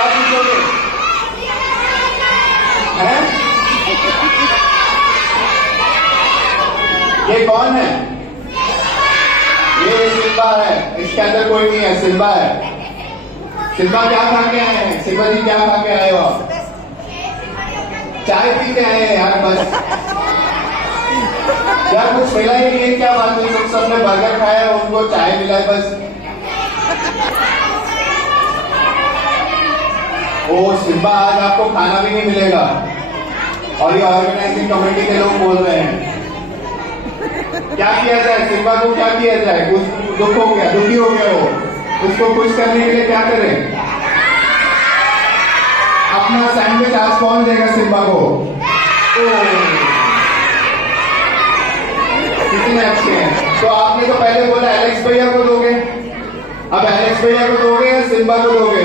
क्या पूछोगे? हैं? ये कौन है? ये सिम्बा है, इसके अंदर कोई नहीं है, सिम्बा है। सिम्बा क्या खा के आए हैं? सिम्बा जी क्या खा के आए हो आप? चाय पी के आए हैं यार, बस यार कुछ मिला ही नहीं है, क्या बात हुई? तुम सबने बर्गर खाया, उनको चाय मिला है बस। ओ सिम्बा, आज आपको खाना भी नहीं मिलेगा। और ये ऑर्गेनाइजिंग कमेटी के लोग बोल रहे हैं क्या किया जाए? सिम्बा को क्या किया जाए? कुछ दुख हो गया, दुखी हो गया वो, उसको खुश करने के लिए क्या करें? अपना सैंडविच आज कौन देगा सिम्बा को? कितने अच्छे हैं। तो आपने तो पहले बोला एलेक्स भैया को दोगे, अब एलेक्स भैया को दोगे या सिम्बा को दोगे?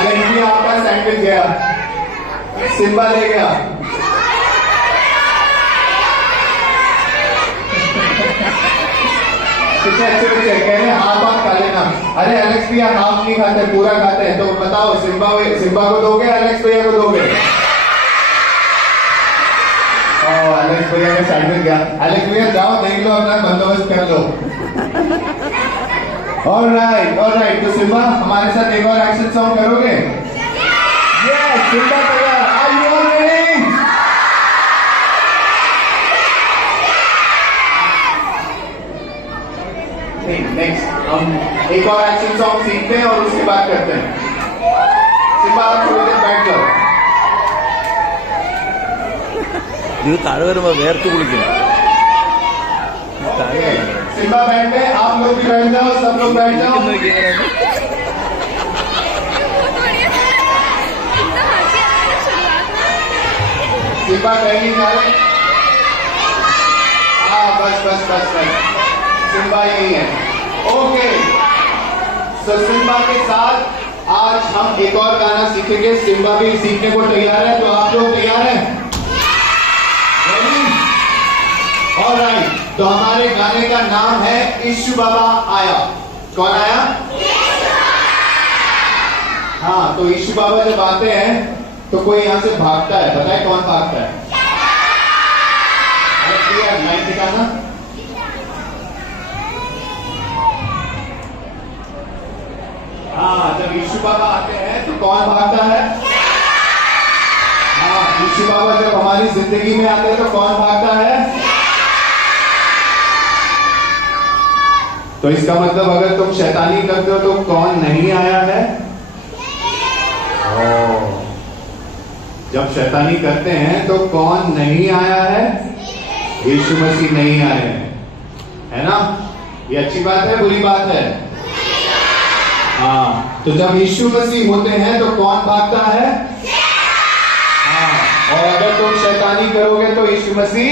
एलेक्स भी आपका सैंडविच गया, सिम्बा ले गया। कितने अच्छे बच्चे कह रहे हैं हाफ हाफ खा लेना। अरे एलेक्स भैया हाफ नहीं खाते, पूरा खाते हैं। तो बताओ सिम्बा को दोगे, एलेक्स भैया को दोगे? एलेक्स भैया का सैंडविच गया। एलेक्स भैया जाओ देख लो, अपना बंदोबस्त कर लो। ऑलराइट। तो सिम्बा हमारे साथ एक और एक्शन सॉन्ग करोगे? यस, सिम्बा तैयार। Are you all ready? Next हम एक और एक्शन सॉन्ग सीखते हैं और उसके बाद करते हैं। सिम्बा आप थोड़ी देर बैठ जाओ। ഇത് താഴെ വരുമ്പോ വേർത്ത് കുളിക്കും. सिम्बा बैठ गए, आप लोग भी बैठ जाओ, सब लोग बैठ जाओ। सिम्बा कहीं नहीं जा रहे। हाँ बस सिम्बा यही है। ओके, तो सिम्बा के साथ आज हम एक और गाना सीखेंगे। सिम्बा भी सीखने को तैयार है, तो आप लोग तैयार हैं? ऑलराइट, तो हमारे गाने का नाम है इशू बाबा आया। कौन आया? हाँ, तो इशू बाबा जब आते हैं तो कोई यहां से भागता है। बताए कौन भागता है? लाइन दिखाना। हाँ, जब इशू बाबा आते हैं तो कौन भागता है? हाँ, इशू बाबा जब हमारी जिंदगी में आते हैं तो कौन भागता है? तो इसका मतलब अगर तुम शैतानी करते हो तो कौन नहीं आया है? जब शैतानी करते हैं तो कौन नहीं आया है? यीशु मसीह नहीं आए हैं, है ना? ये अच्छी बात है, बुरी बात है? हाँ, तो जब यीशु मसीह होते हैं तो कौन भागता है? हाँ, और अगर तुम शैतानी करोगे तो यीशु मसीह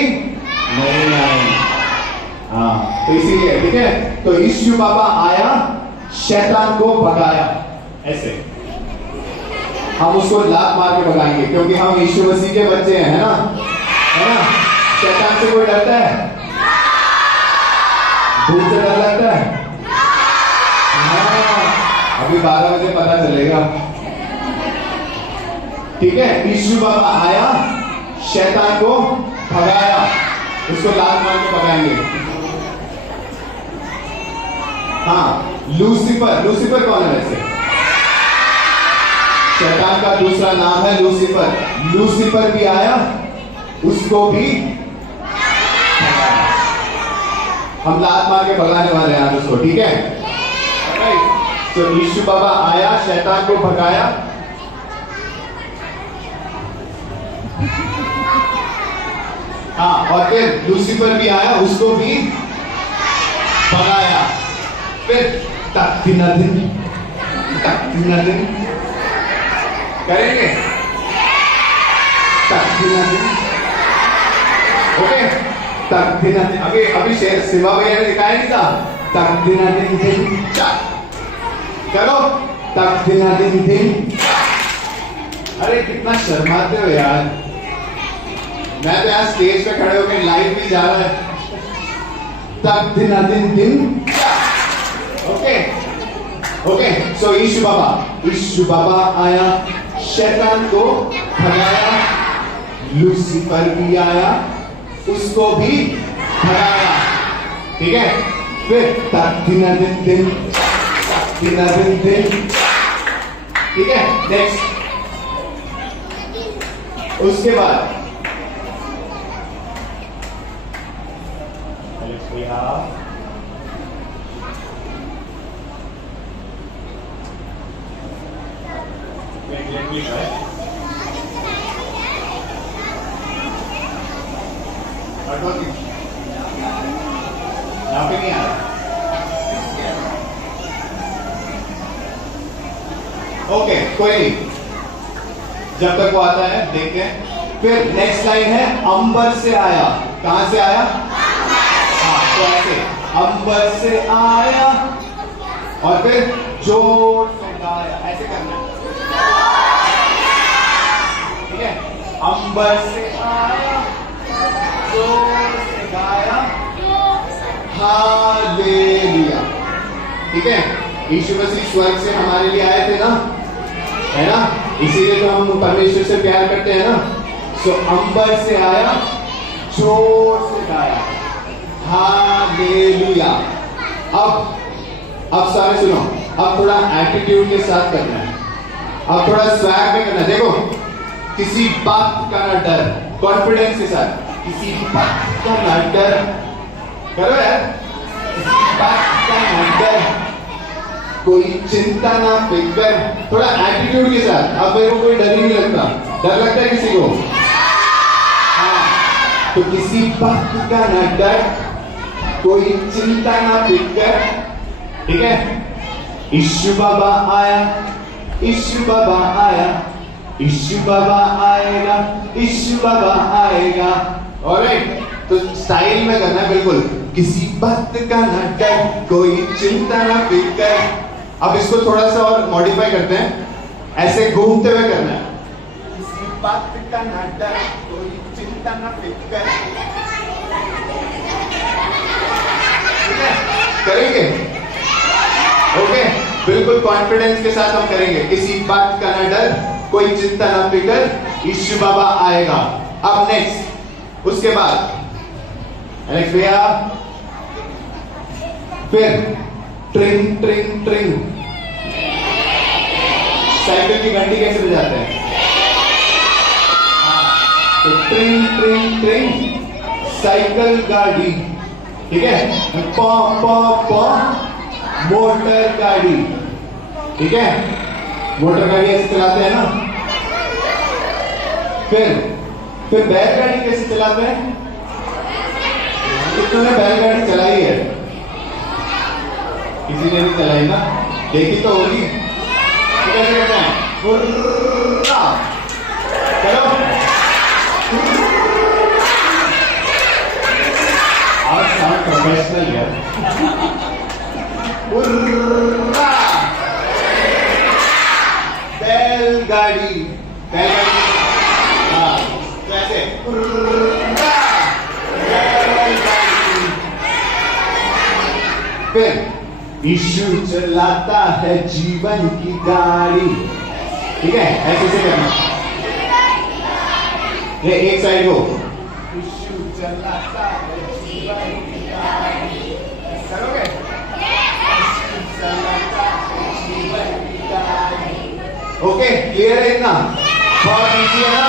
नहीं आए। हाँ, तो इसीलिए ठीक है। तो यीशु बाबा आया, शैतान को भगाया। ऐसे हम उसको लात मार के भगाएंगे, क्योंकि हम यीशु मसीह के बच्चे हैं, है ना? शैतान से कोई डरता है? भूत से डर लगता है? हाँ, अभी 12 बजे पता चलेगा। ठीक है, यीशु बाबा आया, शैतान को भगाया, उसको लात मार के भगाएंगे। हाँ, लूसीफर कौन है वैसे? शैतान का दूसरा नाम है लूसीफर भी आया, उसको भी हम लात मार के भगाने वाले हैं आज उसको। ठीक है, तो यीशु बाबा आया, शैतान को भगाया। हाँ, और फिर लूसीफर भी आया, उसको भी भगाया। फिर तक दिन करेंगे। तक दिन ओके, तक दिन अभी सिवा भैया ने दिखाया नहीं था। तक दिन करो, तक दिन। अरे कितना शर्माते हो यार। मैं तो यार स्टेज पे खड़े होकर लाइव भी जा रहा है। तक दिन ओके, ओके, सो यीशु बाबा आया, शैतान को भगाया, लूसीफर भी आया, उसको भी भगाया। ठीक है, फिर दिन ठीक है। नेक्स्ट, उसके बाद यहाँ पे नहीं आ रहा। ओके, कोई नहीं, जब तक वो आता है देखते हैं। फिर नेक्स्ट लाइन है अंबर से आया। कहां से आया? हाँ, तो ऐसे अंबर से आया और फिर जोर से गाया, ऐसे करना है। ठीक है, अंबर से आया, जोर से गाया, हालेलुया। ठीक है, यीशु मसीह स्वर्ग से हमारे लिए आए थे ना, है ना, इसीलिए तो हम परमेश्वर से प्यार करते हैं ना। सो अंबर से आया, जोर से गाया, हालेलुया। अब सारे सुनो, अब थोड़ा एटीट्यूड के साथ करना है, अब थोड़ा स्वैग में करना है। देखो, किसी बात का ना डर, कॉन्फिडेंस के साथ, किसी बात का ना डर करो यार, किसी बात का ना डर, कोई चिंता ना फिक्र, थोड़ा एटीट्यूड के साथ। अब मेरे को कोई डर ही नहीं लगता, डर लगता है किसी को? हाँ, तो किसी बात का ना डर, कोई चिंता ना फिक्र। ठीक है, यीशु बाबा आया, यीशु बाबा आया, यीशु बाबा आएगा, यीशु बाबा आएगा। ऑलराइट, तो स्टाइल में करना है बिल्कुल, किसी बात का ना डर, कोई चिंता ना फिक्र। अब इसको थोड़ा सा और मॉडिफाई करते हैं, ऐसे घूमते हुए करना है, किसी बात का ना डर, कोई चिंता ना फिक्र। ठीक है, करेंगे? ओके, बिल्कुल कॉन्फिडेंस के साथ हम करेंगे, किसी बात का ना डर, कोई चिंता ना फिक्र, यीशु बाबा आएगा। अब नेक्स्ट, उसके बाद नेक्स्ट भैया, फिर ट्रिंग ट्रिंग ट्रिंग, साइकिल की घंटी कैसे बजाते हैं? तो ट्रिंग ट्रिंग ट्रिंग, साइकिल गाड़ी। ठीक है, पॉ पॉ पॉ, मोटर गाड़ी। ठीक है, मोटर गाड़ी ऐसे चलाते हैं ना। फिर बैलगाड़ी कैसे चलाते हैं? कितनों ने बैलगाड़ी चलाई है? किसी ने नहीं चलाई ना, देखी तो होगी। तो कैसे करते हैं? चलो, आज साउंड प्रोफेशनल है। बैलगाड़ी, बैलगाड़ी, हाँ, कैसे? फिर यीशु चलाता है जीवन की गाड़ी। ठीक है, ऐसे से करना, ये एक साइड हो, यीशु चलाता है जीवन की गाड़ी, करोगे? यीशु चलाता है जीवन की गाड़ी। ओके, क्लियर है इतना? बहुत इजी है ना?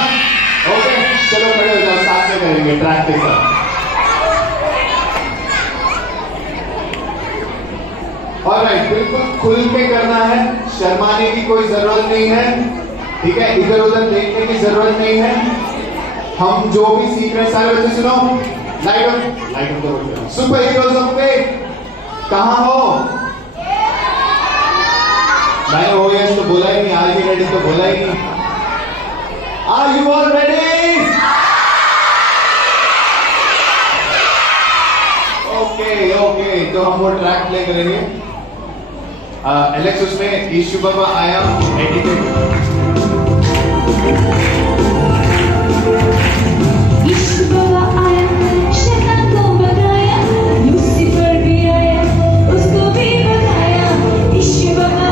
ओके, चलो खड़े हो जाओ, साथ में करेंगे ट्रैक के साथ। ऑलराइट, बिल्कुल खुल के करना है, शर्माने की कोई जरूरत नहीं है। ठीक है, इधर उधर देखने की जरूरत नहीं है। हम जो भी सीख रहे हैं, सारे बच्चे सुनो, लाइट ऑन करो। सुपर हीरोज ऑफ फेथ कहां हो? मैंने हो यस तो बोला ही नहीं, आर यू रेडी तो बोला ही नहीं। Are you all ready? Okay, तो हम वो ट्रैक प्ले करेंगे। एलेक्स, उसमें यीशु बाबा आया, एडिटेड। यीशु बाबा आया, शैतान को भगाया, लूसीफर भी आया, उसको भी भगाया। यीशु बाबा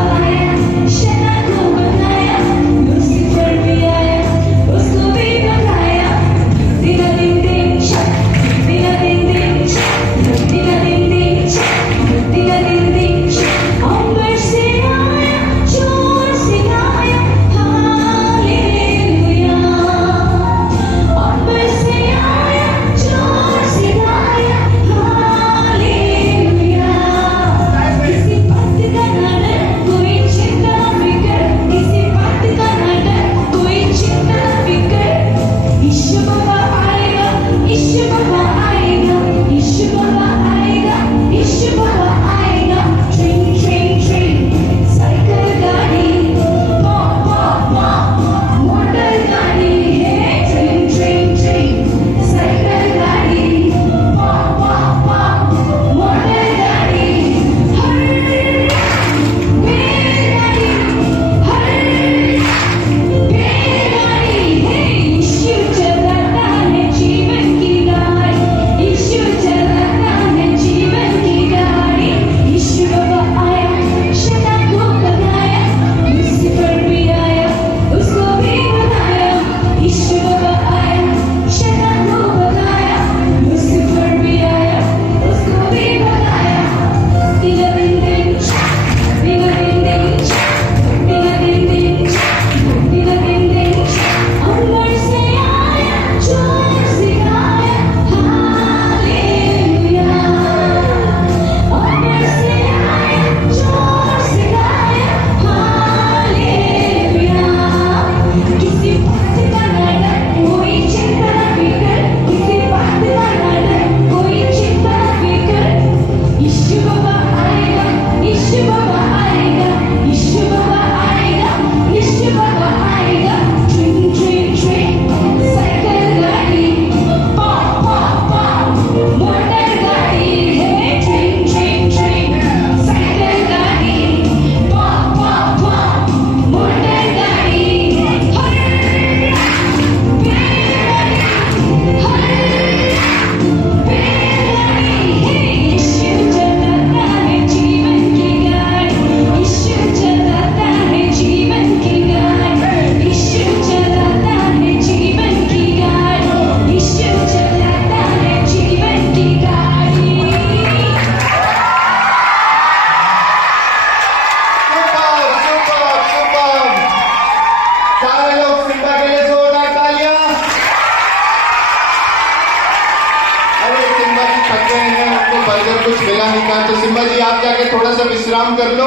मिला नहीं था, तो सिम्बा जी आप जाके थोड़ा सा विश्राम कर लो।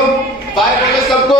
बाय बोलो सबको।